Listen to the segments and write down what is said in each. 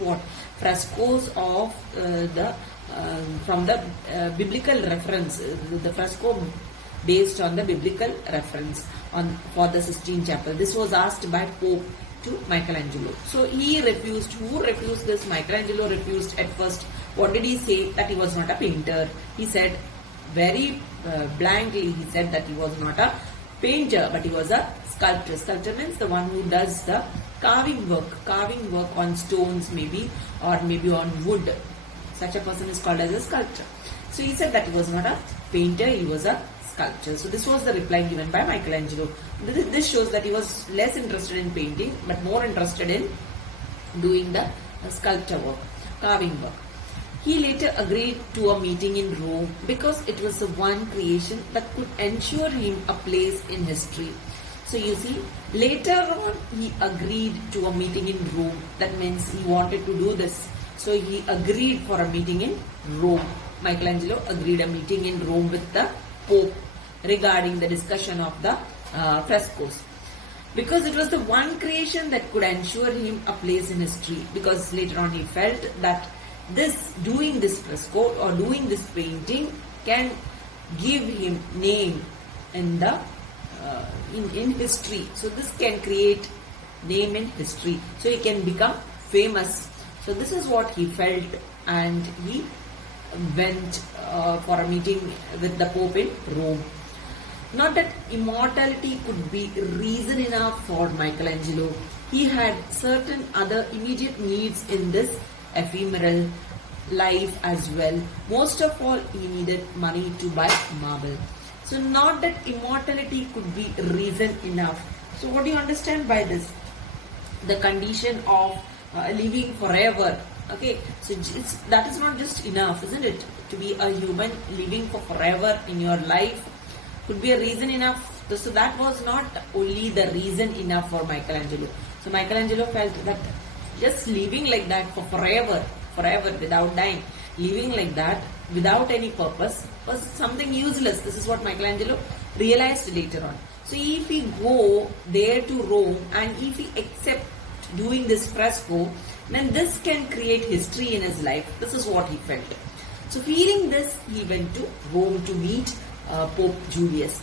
of what? Frescoes of from the biblical reference, the fresco based on the biblical reference for the Sistine Chapel. This was asked by Pope to Michelangelo. So he refused. Who refused this? Michelangelo refused at first. What did he say? That he was not a painter. He said very blankly, he said that he was not a painter, but he was a sculptor. Sculptor means the one who does the carving work on stones maybe, or maybe on wood. Such a person is called as a sculptor. So he said that he was not a painter, he was a sculptor. So this was the reply given by Michelangelo. This shows that he was less interested in painting, but more interested in doing the sculpture work, carving work. He later agreed to a meeting in Rome because it was the one creation that could ensure him a place in history. So you see, later on he agreed to a meeting in Rome. That means he wanted to do this. So he agreed for a meeting in Rome. Michelangelo agreed a meeting in Rome with the Pope regarding the discussion of the frescoes. Because it was the one creation that could ensure him a place in history. Because later on he felt that doing this fresco or doing this painting can give him name in the in history. So this can create name in history. So he can become famous. So this is what he felt, and he went for a meeting with the Pope in Rome. Not that immortality could be reason enough for Michelangelo. He had certain other immediate needs in this ephemeral life as well. Most of all, he needed money to buy marble. So not that immortality could be reason enough. So what do you understand by this? The condition of living forever. Okay, so that is not just enough, isn't it? To be a human living for forever in your life could be a reason enough. So that was not only the reason enough for Michelangelo. So Michelangelo felt that just living like that for forever without dying, living like that without any purpose was something useless. This is what Michelangelo realized later on. So if we go there to Rome and if we accept doing this fresco, then this can create history in his life. This is what he felt. So feeling this, he went to Rome to meet Pope Julius.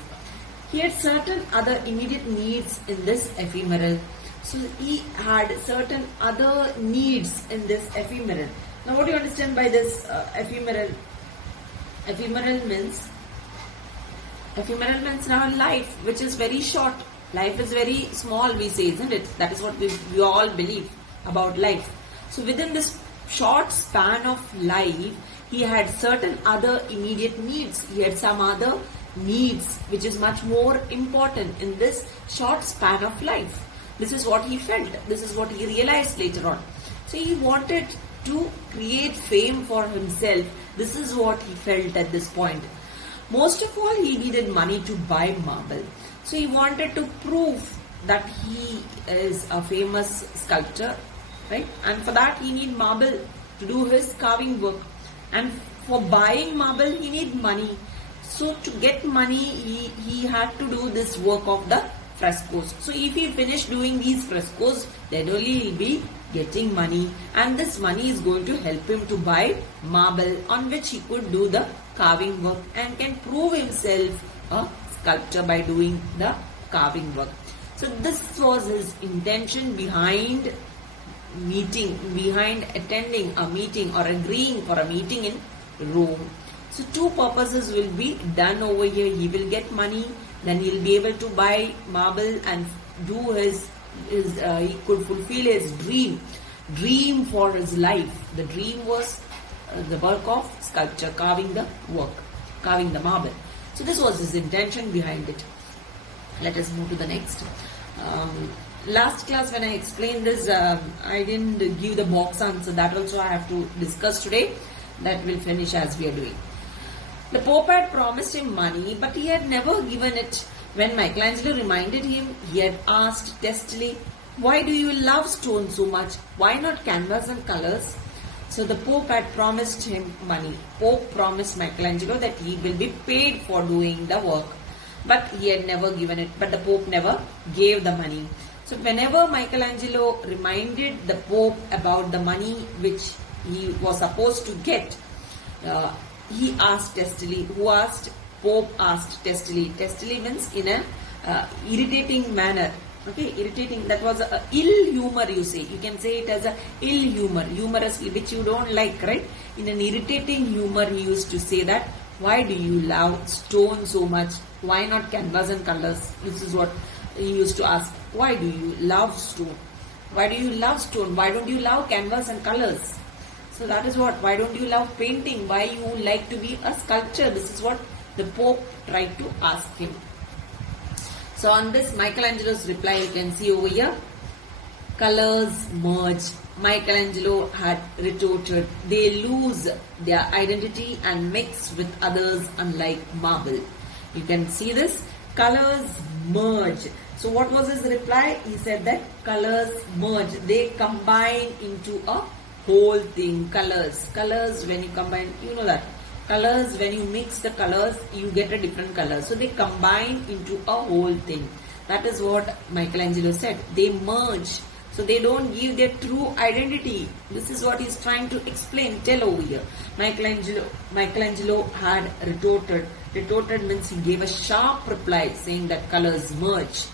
He had certain other immediate needs in this ephemeral. So he had certain other needs in this ephemeral. Now what do you understand by this ephemeral? Ephemeral means now life, which is very short. Life is very small, we say, isn't it? That is what we all believe about life. So within this short span of life, he had certain other immediate needs. He had some other needs which is much more important in this short span of life. This is what he felt. This is what he realized later on. So he wanted to create fame for himself. This is what he felt at this point. Most of all, he needed money to buy marble. So he wanted to prove that he is a famous sculptor, right? And for that he need marble to do his carving work. And for buying marble he need money. So to get money he had to do this work of the frescoes. So if he finish doing these frescoes, then only he'll be getting money, and this money is going to help him to buy marble on which he could do the carving work and can prove himself a sculptor by doing the carving work. So this was his intention behind attending a meeting or agreeing for a meeting in Rome. So two purposes will be done over here. He will get money, then he will be able to buy marble and do he could fulfill his dream for his life. The dream was the work of sculpture, carving the marble. So this was his intention behind it. Let us move to the next. Last class when I explained this, I didn't give the box answer. That also I have to discuss today. That will finish as we are doing. The Pope had promised him money, but he had never given it. When Michelangelo reminded him, he had asked testily, "Why do you love stone so much? Why not canvas and colors?" So the Pope had promised him money. Pope promised Michelangelo that he will be paid for doing the work. But he had never given it. But the Pope never gave the money. So whenever Michelangelo reminded the Pope about the money which he was supposed to get, he asked testily. Who asked? Pope asked testily. Testily means in a irritating manner. Okay, irritating. That was a ill humor, you say. You can say it as a ill humor, humorously, which you don't like, right? In an irritating humor, he used to say that, why do you love stone so much? Why not canvas and colors? This is what he used to ask. Why do you love stone? Why do you love stone? Why don't you love canvas and colors? So that is what. Why don't you love painting? Why you like to be a sculptor? This is what the Pope tried to ask him. So on this Michelangelo's reply, you can see over here, colors merge. Michelangelo had retorted, they lose their identity and mix with others unlike marble. You can see this, colors merge. So what was his reply? He said that colors merge. They combine into a whole thing. Colors when you combine, you know that. Colors, when you mix the colors, you get a different color. So they combine into a whole thing. That is what Michelangelo said. They merge. So they don't give their true identity. This is what he's trying to explain, tell over here. Michelangelo had retorted. Retorted means he gave a sharp reply saying that colors merge.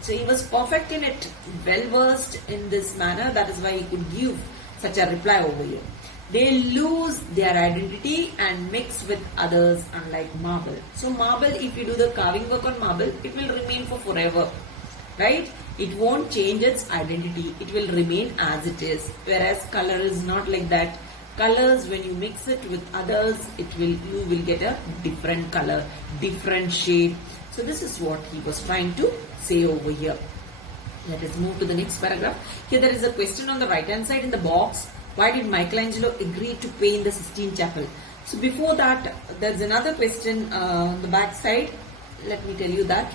So he was perfect in it, well versed in this manner. That is why he could give such a reply over here. They lose their identity and mix with others unlike marble. So marble, if you do the carving work on marble, it will remain for forever, right? It won't change its identity. It will remain as it is. Whereas color is not like that. Colors, when you mix it with others, you will get a different color, different shade. So this is what he was trying to say over here. Let us move to the next paragraph. Here there is a question on the right hand side in the box. Why did Michelangelo agree to paint the Sistine Chapel? So before that, there's another question on the back side. Let me tell you that.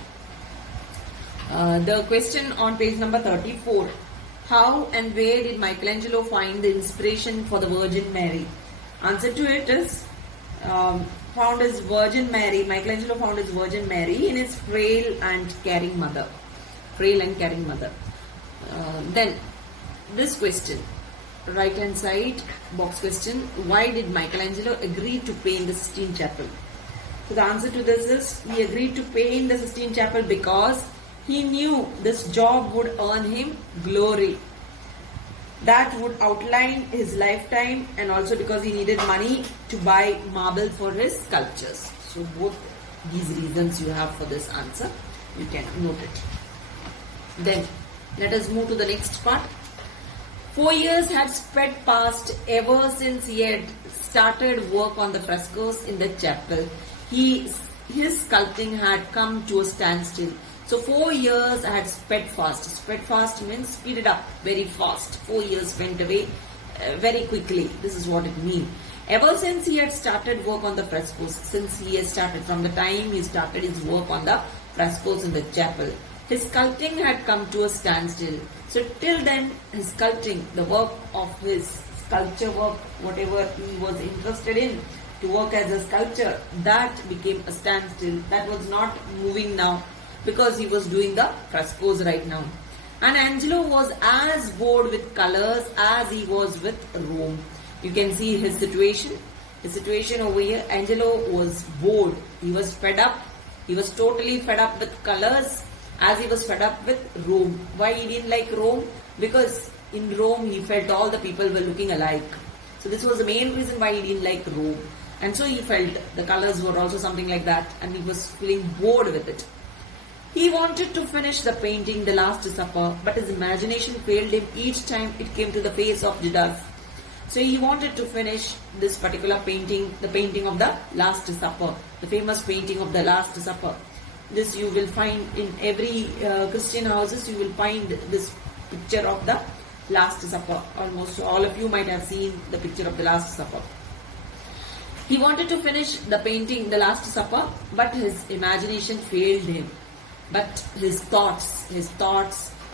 The question on page number 34. How and where did Michelangelo find the inspiration for the Virgin Mary? Answer to it is found his Virgin Mary. Michelangelo found his Virgin Mary in his frail and caring mother. Frail and caring mother. Then this question. Right hand side box question, why did Michelangelo agree to paint the Sistine Chapel? So the answer to this is, he agreed to paint the Sistine Chapel because he knew this job would earn him glory that would outline his lifetime, and also because he needed money to buy marble for his sculptures. So both these reasons you have for this answer, you can note it. Then let us move to the next part. 4 years had sped past ever since he had started work on the frescoes in the chapel. His sculpting had come to a standstill. So 4 years had sped fast. Sped fast means speeded up very fast. 4 years went away very quickly. This is what it means. Ever since he had started work on the frescoes, since he has started, from the time he started his work on the frescoes in the chapel, his sculpting had come to a standstill. So till then, his sculpting, the work of his sculpture work, whatever he was interested in to work as a sculptor, that became a standstill. That was not moving now because he was doing the frescoes right now. And Angelo was as bored with colors as he was with Rome. You can see his situation. His situation over here, Angelo was bored. He was fed up. He was totally fed up with colors, as he was fed up with Rome. Why he didn't like Rome? Because in Rome he felt all the people were looking alike. So this was the main reason why he didn't like Rome. And so he felt the colors were also something like that, and he was feeling bored with it. He wanted to finish the painting, The Last Supper, but his imagination failed him each time it came to the face of Judas. So he wanted to finish this particular painting, the painting of the Last Supper, the famous painting of the Last Supper. This you will find in every Christian houses. You will find this picture of the Last Supper. Almost all of you might have seen the picture of the Last Supper. He wanted to finish the painting, The Last Supper, but his imagination failed him. But his thoughts,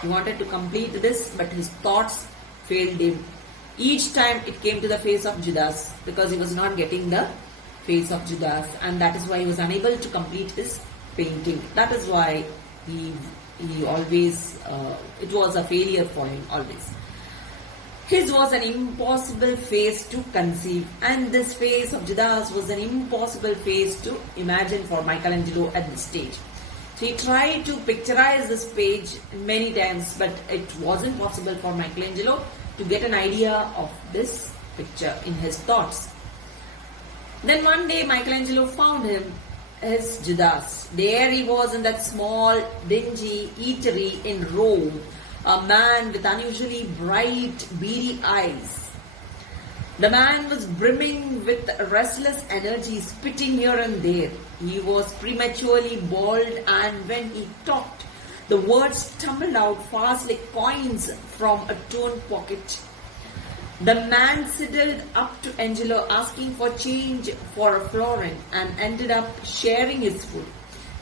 he wanted to complete this, but his thoughts failed him. Each time it came to the face of Judas, because he was not getting the face of Judas, and that is why he was unable to complete his painting. That is why he He always, it was a failure for him always. His was an impossible face to conceive, and this face of Judas was an impossible face to imagine for Michelangelo at this stage. So he tried to picturize this page many times, but it wasn't possible for Michelangelo to get an idea of this picture in his thoughts. Then one day Michelangelo found him as Judas. There he was in that small, dingy eatery in Rome, a man with unusually bright, beady eyes. The man was brimming with restless energy, spitting here and there. He was prematurely bald, and when he talked, the words tumbled out fast like coins from a torn pocket. The man sidled up to Angelo asking for change for a florin and ended up sharing his food.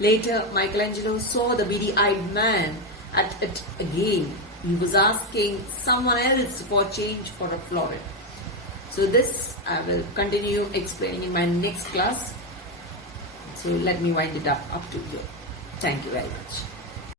Later, Michelangelo saw the beady-eyed man at it again. He was asking someone else for change for a florin. So this I will continue explaining in my next class. So let me wind it up to here. Thank you very much.